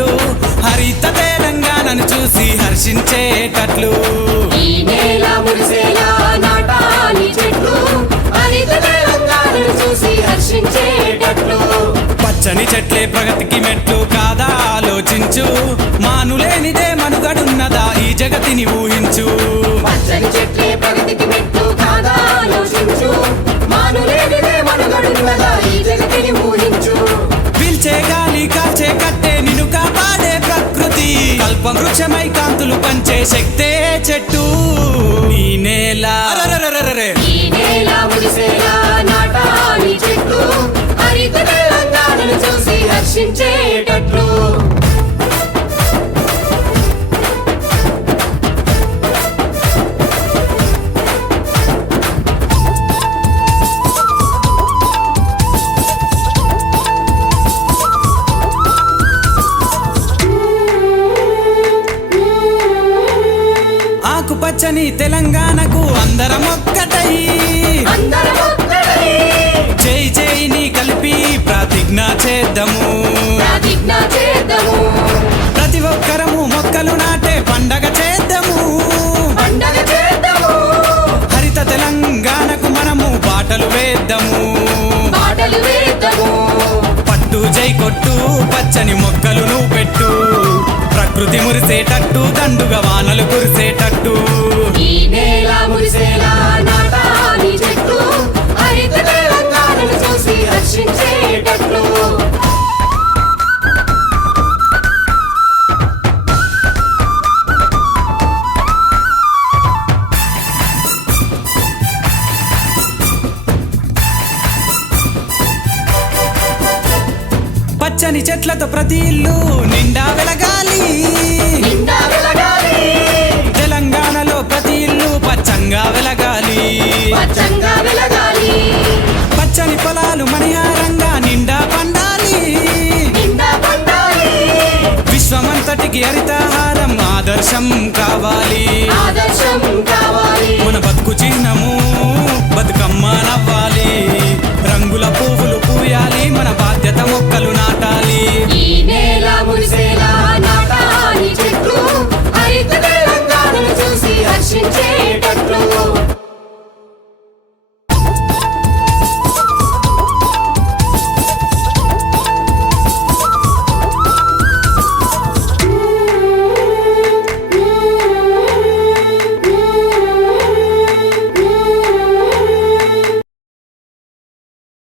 చెట్లు హరిత తెలంగాణను చూసి హర్షించేటట్లు. ఈ నేల మురిసేలా నాటాలి చెట్లు. హరిత తెలంగాణను చూసి హర్షించేటట్లు. పచ్చని చెట్లే ప్రగతికి మెట్లు కాదా ఆలోచించు. మానులేనిదే మనుగడున్నదా ఈ జగతిని ఊహించు. పచ్చని చెట్లే ప్రగతికి మెట్లు కాదా ఆలోచించు. మానులేనిదే మనుగడున్నదా ఈ జగతిని ఊహించు. కల్పం వృక్షమై కాంతులు పంచే శక్తే చెట్టు. ఈ నేల. నాటాలి చెట్టు. హరిత చూసి హర్షించే తెలంగాణకు అందరం ఒక్కటై జై జైని కలిపి ప్రతిజ్ఞ చేద్దాము. ప్రతి ఒక్కరము మొక్కలు నాటే పండగ చేద్దాము. హరిత తెలంగాణకు మనము బాటలు వేద్దాము. పట్టు జై కొట్టు పచ్చని మొక్కలు పెట్టు. ప్రకృతి మురిసేటట్టు దండుగా వానలు కురిసేటట్టు. ఈ నేల మురిసే పచ్చని చెట్లతో ప్రతి ఇల్లు నిండా వెలగాలి. తెలంగాణలో ప్రతి ఇల్లు పచ్చంగా వెలగాలి. పచ్చని పొలాలు మణిహారంగా నిండా పండాలి. నిండా పండాలి. విశ్వమంతటికి హరితహారం ఆదర్శం కావాలి. ఆదర్శం కావాలి. మన బతుకు చిహ్నము బతుకమ్మ